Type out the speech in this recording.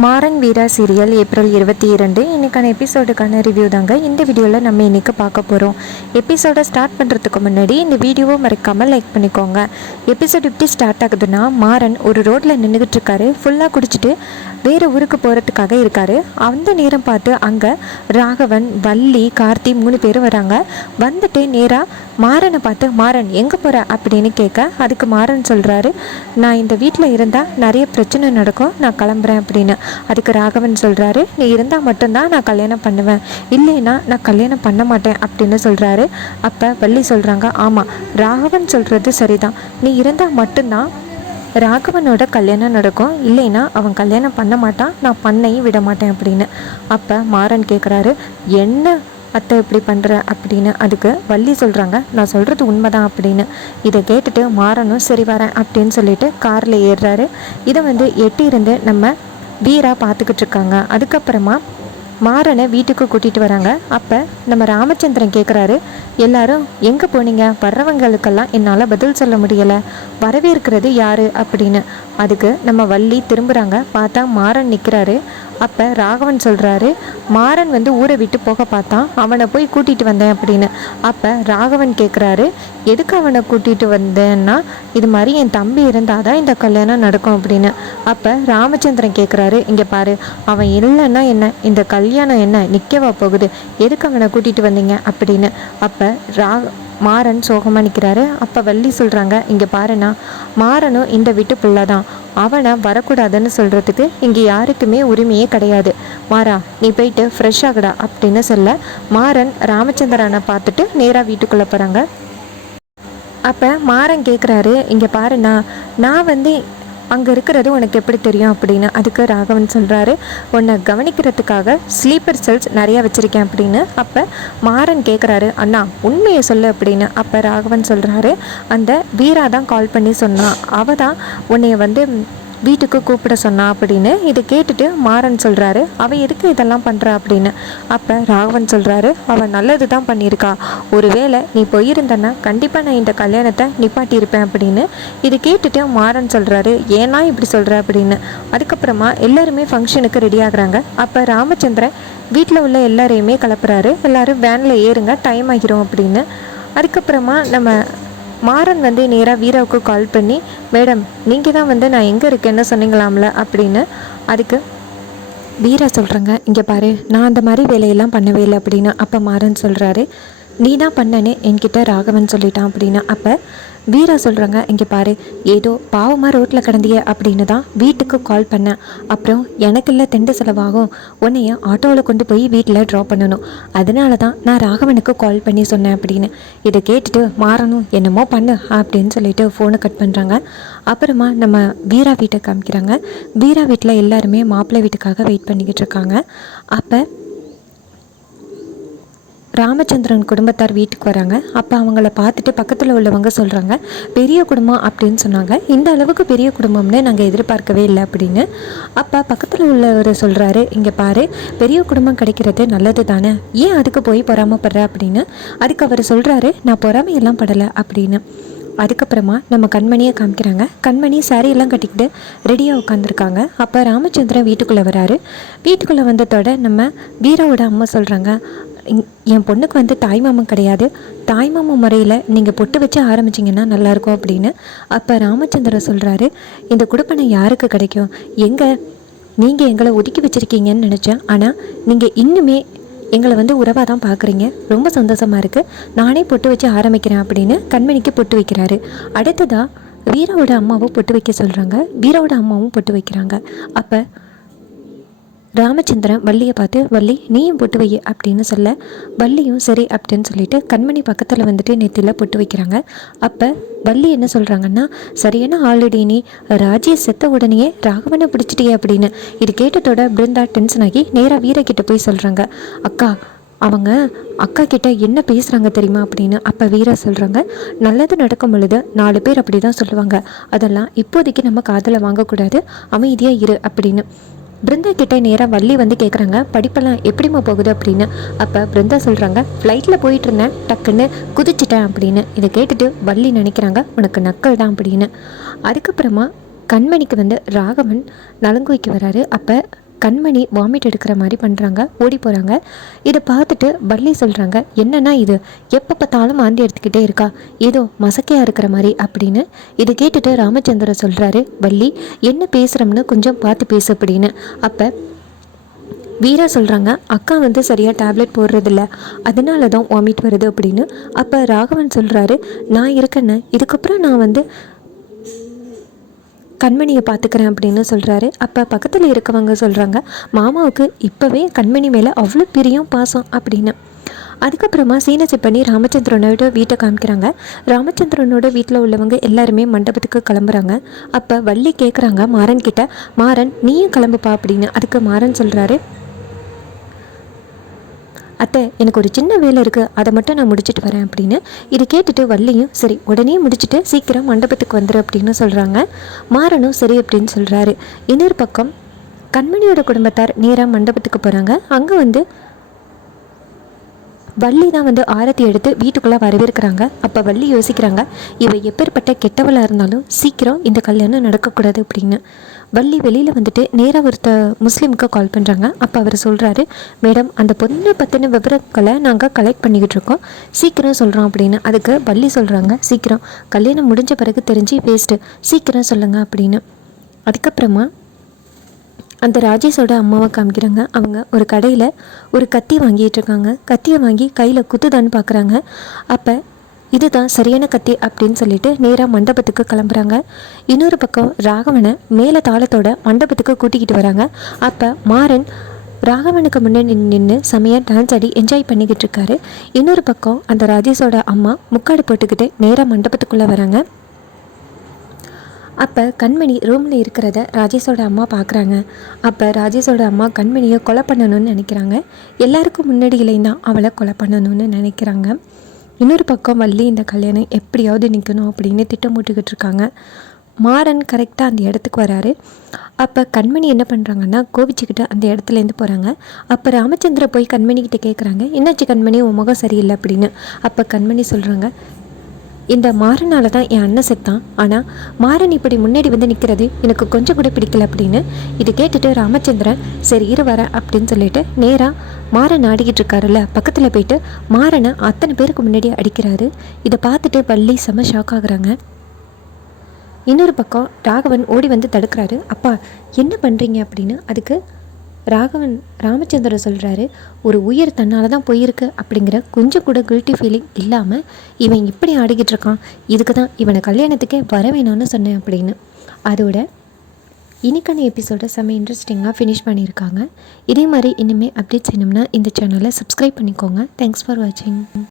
மாறன் வீரா serial April 22 இன்றைக்கான எபிசோடுக்கான review தாங்க இந்த வீடியோவில் நம்ம இன்றைக்கி பார்க்க போகிறோம். எபிசோடை ஸ்டார்ட் பண்ணுறதுக்கு முன்னாடி இந்த வீடியோவை மறக்காமல் லைக் பண்ணிக்கோங்க. எபிசோட் எப்படி ஸ்டார்ட் ஆகுதுன்னா, மாறன் ஒரு ரோட்டில் நின்றுக்கிட்டு இருக்காரு. ஃபுல்லாக குடிச்சிட்டு வேறு ஊருக்கு போகிறதுக்காக இருக்கார். அந்த நேரம் பார்த்து அங்கே ராகவன், வள்ளி, கார்த்தி 3 பேர் வராங்க. வந்துட்டு நேராக மாறனை பார்த்து, மாறன் எங்கே போகிற அப்படின்னு கேட்க, அதுக்கு மாறன் சொல்கிறாரு, நான் இந்த வீட்டில் இருந்தால் நிறைய பிரச்சனை நடக்கும், நான் கிளம்புறேன் அப்படின்னு. அதுக்கு ராகவன் சொல்கிறாரு, நீ இருந்தால் மட்டும்தான் நான் கல்யாணம் பண்ணுவேன், இல்லைன்னா நான் கல்யாணம் பண்ண மாட்டேன் அப்படின்னு சொல்கிறாரு. அப்போ வள்ளி சொல்கிறாங்க, ஆமாம் ராகவன் சொல்கிறது சரிதான், நீ இருந்தால் மட்டும்தான் ராகவனோட கல்யாணம் நடக்கும், இல்லைன்னா அவன் கல்யாணம் பண்ண மாட்டான், நான் பண்ணையும் விட மாட்டேன் அப்படின்னு. அப்போ மாறன் கேட்குறாரு, என்ன அத்தை இப்படி பண்ணுற அப்படின்னு. அதுக்கு வள்ளி சொல்கிறாங்க, நான் சொல்கிறது உண்மைதான் அப்படின்னு. இதை கேட்டுட்டு மாறனும் சரி வரேன் அப்படின்னு சொல்லிட்டு காரில் ஏறுறாரு. இதை எட்டி இருந்து நம்ம வீரா பார்த்துக்கிட்டு இருக்காங்க. அதுக்கப்புறமா மாறனை வீட்டுக்கு கூட்டிகிட்டு வராங்க. அப்போ நம்ம ராமச்சந்திரன் கேட்குறாரு, எல்லாரும் எங்கே போனீங்க, வர்றவங்களுக்கெல்லாம் என்னால் பதில் சொல்ல முடியலை, வரவேற்கிறது யார் அப்படின்னு. அதுக்கு நம்ம வள்ளி திரும்புகிறாங்க. பார்த்தா மாறன் நிற்கிறாரு. அப்போ ராகவன் சொல்கிறாரு, மாறன் ஊரை விட்டு போக பார்த்தான், அவனை போய் கூட்டிகிட்டு வந்தேன் அப்படின்னு. அப்போ ராகவன் கேட்குறாரு, எதுக்கு அவனை கூட்டிகிட்டு வந்தேன்னா, இது மாதிரி என் தம்பி இருந்தால் தான் இந்த கல்யாணம் நடக்கும் அப்படின்னு. அப்போ ராமச்சந்திரன் கேட்குறாரு, இங்கே பாரு, அவன் இல்லைன்னா என்ன, இந்த கல்யாணம் என்ன நிற்கவா போகுது, எதுக்கு அவனை கூட்டிகிட்டு வந்தீங்க அப்படின்னு. அப்போ மாறன் சோகமாக நிற்கிறாரு. அப்போ வள்ளி சொல்கிறாங்க, இங்கே பாருண்ணா, மாறனும் இந்த வீட்டு பிள்ளை தான், அவனை வரக்கூடாதுன்னு சொல்கிறதுக்கு இங்கே யாருக்குமே உரிமையே கிடையாது, மாறா நீ போயிட்டு ஃப்ரெஷ் ஆகுடா அப்படின்னு சொல்ல, மாறன் ராமச்சந்திரனை பார்த்துட்டு நேராக வீட்டுக்குள்ளே போகிறாங்க. அப்போ மாறன் கேட்குறாரு, இங்கே பாருண்ணா, நான் அங்கே இருக்கிறது உனக்கு எப்படி தெரியும் அப்படின்னு. அதுக்கு ராகவன் சொல்கிறாரு, உன்னை கவனிக்கிறதுக்காக ஸ்லீப்பர் செல்ஸ் நிறையா வச்சுருக்கேன் அப்படின்னு. அப்போ மாறன் கேட்குறாரு, அண்ணா உண்மையை சொல்லு அப்படின்னு. அப்போ ராகவன் சொல்கிறாரு, அந்த வீரா தான் கால் பண்ணி சொன்னான், அவள் தான் உன்னைய வீட்டுக்கு கூப்பிட சொன்னா அப்படின்னு. இதை கேட்டுட்டு மாறன் சொல்கிறாரு, அவள் எதுக்கு இதெல்லாம் பண்ணுறா அப்படின்னு. அப்போ ராகவன் சொல்கிறாரு, அவள் நல்லது தான் பண்ணியிருக்கா, ஒருவேளை நீ போயிருந்தன்னா கண்டிப்பாக நான் இந்த கல்யாணத்தை நிப்பாட்டியிருப்பேன் அப்படின்னு. இதை கேட்டுட்டு மாறன் சொல்கிறாரு, ஏன்னா இப்படி சொல்கிற அப்படின்னு. அதுக்கப்புறமா எல்லாருமே ஃபங்க்ஷனுக்கு ரெடி ஆகுறாங்க. அப்போ ராமச்சந்திரன் வீட்டில் உள்ள எல்லாரையுமே கிளப்புறாரு, எல்லோரும் வேனில் ஏறுங்க, டைம் ஆகிரும் அப்படின்னு. அதுக்கப்புறமா நம்ம மாறன் நேராக வீராவுக்கு கால் பண்ணி, மேடம் நீங்கள் தான் நான் எங்கே இருக்கேன்னு சொன்னீங்களாம்ல அப்படின்னு. அதுக்கு வீரா சொல்கிறேங்க, இங்கே பாரு, நான் அந்த மாதிரி வேலையெல்லாம் பண்ணவே இல்லை அப்படின்னு. அப்போ மாறன் சொல்கிறாரு, நீ தான் பண்ணனே என்கிட்ட ராகவன் சொல்லிட்டான் அப்படின்னு. அப்போ வீரா சொல்கிறாங்க, இங்கே பாரு, ஏதோ பாவமாக ரோட்டில் கிடந்திய அப்படின்னு தான் வீட்டுக்கு கால் பண்ணேன், அப்புறம் எனக்குள்ள தெண்டு செலவாகும், உன்னைய ஆட்டோவில் கொண்டு போய் வீட்டில் ட்ராப் பண்ணணும், அதனால தான் நான் ராகவனுக்கு கால் பண்ணி சொன்னேன் அப்படின்னு. இதை கேட்டுட்டு மாறணும் என்னமோ பண்ணு அப்படின்னு சொல்லிட்டு ஃபோனை கட் பண்ணுறாங்க. அப்புறமா நம்ம வீரா வீட்டை காமிக்கிறாங்க. வீரா வீட்டில் எல்லாருமே மாப்பிள்ளை வீட்டுக்காக வெயிட் பண்ணிக்கிட்டு இருக்காங்க. அப்போ ராமச்சந்திரன் குடும்பத்தார் வீட்டுக்கு வராங்க. அப்போ அவங்கள பார்த்துட்டு பக்கத்தில் உள்ளவங்க சொல்கிறாங்க, பெரிய குடும்பம் அப்படின்னு சொன்னாங்க, இந்த அளவுக்கு பெரிய குடும்பம்னு நாங்கள் எதிர்பார்க்கவே இல்லை அப்படின்னு. அப்போ பக்கத்தில் உள்ளவர் சொல்கிறாரு, இங்கே பாரு, பெரிய குடும்பம் கிடைக்கிறது நல்லது தானே, ஏன் அதுக்கு போய் பொறாமப்படுற அப்படின்னு. அதுக்கு அவர் சொல்கிறாரு, நான் பொறாமையெல்லாம் படலை அப்படின்னு. அதுக்கப்புறமா நம்ம கண்மணியை காமிக்கிறாங்க. கண்மணி சாரியெல்லாம் கட்டிக்கிட்டு ரெடியாக உட்காந்துருக்காங்க. அப்போ ராமச்சந்திரன் வீட்டுக்குள்ளே வராரு. வீட்டுக்குள்ளே வந்ததோட நம்ம வீராவோட அம்மா சொல்கிறாங்க, என் பொண்ணுக்கு தாய்மாமன் கிடையாது, தாய்மாமன் முறையில் நீங்கள் பொட்டு வச்சு ஆரம்பிச்சிங்கன்னா நல்லாயிருக்கும் அப்படின்னு. அப்போ ராமச்சந்திரன் சொல்கிறாரு, இந்த குடுப்பனை யாருக்கு கிடைக்கும், நீங்கள் எங்களை ஒதுக்கி வச்சுருக்கீங்கன்னு நினச்சேன், ஆனால் நீங்கள் இன்னுமே எங்களை உறவாக தான் பார்க்குறீங்க, ரொம்ப சந்தோஷமாக இருக்குது, நானே பொட்டு வச்சு ஆரம்பிக்கிறேன் அப்படின்னு கண்மணிக்கு பொட்டு வைக்கிறாரு. அடுத்ததாக வீராவோட அம்மாவும் பொட்டு வைக்க சொல்கிறாங்க. வீராவோட அம்மாவும் பொட்டு வைக்கிறாங்க. அப்போ ராமச்சந்திரன் வள்ளியை பார்த்து, வள்ளி நீயும் பொட்டு வை அப்படின்னு சொல்ல, வள்ளியும் சரி அப்படின்னு சொல்லிட்டு கண்மணி பக்கத்தில் நெத்தியில் பொட்டு வைக்கிறாங்க. அப்போ வள்ளி என்ன சொல்கிறாங்கன்னா, சரியான ஆல்ரெடி நீ ராஜியை செத்த உடனே ராகவனை பிடிச்சிட்டியே அப்படின்னு. இது கேட்டதோட பிருந்தா டென்ஷன் ஆகி நேராக வீரக்கிட்ட போய் சொல்கிறாங்க, அக்கா அவங்க அக்கா கிட்ட என்ன பேசுகிறாங்க தெரியுமா அப்படின்னு. அப்போ வீரா சொல்கிறாங்க, நல்லது நடக்கும் பொழுது 4 பேர் அப்படி தான் சொல்லுவாங்க, அதெல்லாம் இப்போதைக்கு நம்ம காதில் வாங்கக்கூடாது, அமைதியாக இரு அப்படின்னு. பிருந்தா கிட்டே நேராக வள்ளி கேட்குறாங்க, படிப்பெல்லாம் எப்படிமா போகுது அப்படின்னு. அப்போ பிருந்தா சொல்கிறாங்க, ஃப்ளைட்டில் போயிட்டு இருந்தேன், டக்குன்னு குதிச்சிட்டேன் அப்படின்னு. இதை கேட்டுட்டு வள்ளி நினைக்கிறாங்க, உனக்கு நக்கல் தான் அப்படின்னு. அதுக்கப்புறமா கண்மணிக்கு ராகவன் நலங்குவிக்கு வராரு. அப்போ கண்மணி வாமிட் எடுக்கிற மாதிரி பண்ணுறாங்க, ஓடி போகிறாங்க. இதை பார்த்துட்டு வள்ளி சொல்கிறாங்க, என்னன்னா இது எப்போ பார்த்தாலும் வாந்தி எடுத்துக்கிட்டே இருக்கா, ஏதோ மசக்கையாக இருக்கிற மாதிரி அப்படின்னு. இதை கேட்டுட்டு ராமச்சந்திரன் சொல்கிறாரு, வள்ளி என்ன பேசுகிறோம்னு கொஞ்சம் பார்த்து பேசு அப்படின்னு. அப்போ வீரா சொல்கிறாங்க, அக்கா சரியாக டேப்லெட் போடுறதில்ல, அதனால தான் வாமிட் வருது அப்படின்னு. அப்போ ராகவன் சொல்கிறாரு, நான் இருக்கேன்னு, இதுக்கப்புறம் நான் கண்மணியை பார்த்துக்கிறேன் அப்படின்னு சொல்கிறாரு. அப்போ பக்கத்தில் இருக்கவங்க சொல்கிறாங்க, மாமாவுக்கு இப்போவே கண்மணி மேலே அவ்வளோ பிரியம் பாசம் அப்படின்னு. அதுக்கப்புறமா சீனை செட் பண்ணி ராமச்சந்திரனோட வீட்டை காமிக்கிறாங்க. ராமச்சந்திரனோட வீட்டில் உள்ளவங்க எல்லாருமே மண்டபத்துக்கு கிளம்புறாங்க. அப்போ வள்ளி கேட்குறாங்க மாறன் கிட்ட, மாறன் நீயும் கிளம்புப்பா அப்படின்னு. அதுக்கு மாறன் சொல்கிறாரு, அத்தை எனக்கு ஒரு சின்ன வேலை இருக்குது, அதை மட்டும் நான் முடிச்சுட்டு வரேன் அப்படின்னு. இது கேட்டுட்டு வள்ளியும் சரி உடனே முடிச்சுட்டு சீக்கிரம் மண்டபத்துக்கு வந்துடு அப்படின்னு சொல்கிறாங்க. மாறனும் சரி அப்படின்னு சொல்கிறாரு. இன்னொரு பக்கம் கண்மணியோட குடும்பத்தார் நேராக மண்டபத்துக்கு போகிறாங்க. அங்கே வள்ளி தான் ஆரத்தி எடுத்து வீட்டுக்குள்ளே வரவேற்கிறாங்க. அப்போ வள்ளி யோசிக்கிறாங்க, இவ எப்பேற்பட்ட கெட்டவளாக இருந்தாலும் சீக்கிரம் இந்த கல்யாணம் நடக்கக்கூடாது அப்படின்னு. வள்ளி வெளியில் நேராக முஸ்லீமுக்கு கால் பண்ணுறாங்க. அப்போ அவர் சொல்கிறாரு, மேடம் அந்த பொண்ணை பற்றின விவரங்களை நாங்கள் கலெக்ட் பண்ணிக்கிட்டு இருக்கோம், சீக்கிரம் சொல்கிறோம் அப்படின்னு. அதுக்கு வள்ளி சொல்கிறாங்க, சீக்கிரம் கல்யாணம் முடிஞ்ச பிறகு தெரிஞ்சு வேஸ்ட்டு, சீக்கிரம் சொல்லுங்கள் அப்படின்னு. அதுக்கப்புறமா அந்த ராஜேஷோட அம்மாவை காமிக்கிறாங்க. அவங்க ஒரு கடையில் ஒரு கத்தி வாங்கிட்டு இருக்காங்க. கத்தியை வாங்கி கையில் குத்துதான்னு பார்க்குறாங்க. அப்போ இதுதான் சரியான கத்தி அப்படின்னு சொல்லிட்டு நேராக மண்டபத்துக்கு கிளம்புறாங்க. இன்னொரு பக்கம் ராகவனை மேலே தாளத்தோட மண்டபத்துக்கு கூட்டிக்கிட்டு வராங்க. அப்போ மாறன் ராகவனுக்கு முன்னே நின்று செமையாக டான்ஸ் ஆடி என்ஜாய் பண்ணிக்கிட்டு இருக்காரு. இன்னொரு பக்கம் அந்த ராஜேஷோட அம்மா முக்காடு போட்டுக்கிட்டு நேராக மண்டபத்துக்குள்ளே வராங்க. அப்போ கண்மணி ரூமில் இருக்கிறத ராஜேஷோட அம்மா பார்க்குறாங்க. அப்போ ராஜேஷோட அம்மா கண்மணியை கொலை பண்ணணும்னு நினைக்கிறாங்க. எல்லாருக்கும் முன்னாடியிலையும் தான் அவளை கொலை பண்ணணும்னு நினைக்கிறாங்க. இன்னொரு பக்கம் வள்ளி இந்த கல்யாணம் எப்படியாவது நிற்கணும் அப்படின்னு திட்டம் போட்டுக்கிட்டு இருக்காங்க. மாறன் கரெக்டாக அந்த இடத்துக்கு வராரு. அப்போ கண்மணி என்ன பண்ணுறாங்கன்னா கோவிச்சுக்கிட்டு அந்த இடத்துலேருந்து போகிறாங்க. அப்போ ராமச்சந்திர போய் கண்மணிக்கிட்ட கேட்குறாங்க, என்னாச்சு கண்மணி உன் முகம் சரியில்லை அப்படின்னு. அப்போ கண்மணி சொல்கிறாங்க, இந்த மாறனால தான் என் அண்ணன் செத்தான், ஆனால் மாறன் இப்படி முன்னாடி நிற்கிறது எனக்கு கொஞ்சம் கூட பிடிக்கல அப்படின்னு. இது கேட்டுட்டு ராமச்சந்திரன் சரி இரு வரேன் அப்படின்னு சொல்லிட்டு நேராக மாறன் ஆடிக்கிட்டு இருக்காருல்ல பக்கத்தில் போயிட்டு மாறனை அத்தனை பேருக்கு முன்னாடி அடிக்கிறாரு. இதை பார்த்துட்டு வள்ளி செம ஷாக் ஆகுறாங்க. இன்னொரு பக்கம் ராகவன் ஓடி தடுக்கிறாரு. அப்பா என்ன பண்ணுறீங்க அப்படின்னு. அதுக்கு ராமச்சந்திரன் சொல்கிறாரு, ஒரு உயிர் தன்னால் தான் போயிருக்கு அப்படிங்கிற கொஞ்சம் கூட கில்ட்டி ஃபீலிங் இல்லாமல் இவன் இப்படி ஆடிக்கிட்டு இருக்கான், இதுக்கு தான் இவனை கல்யாணத்துக்கே வர வேணும்னு சொன்னேன் அப்படின்னு. அதோட இன்னைக்கான எபிசோட செம்ம இன்ட்ரெஸ்டிங்காக ஃபினிஷ் பண்ணியிருக்காங்க. இதே மாதிரி இனிமேல் அப்டேட்ஸ் வேணும்னா இந்த சேனலை சப்ஸ்கிரைப் பண்ணிக்கோங்க. தேங்க்ஸ் ஃபார் வாட்சிங்.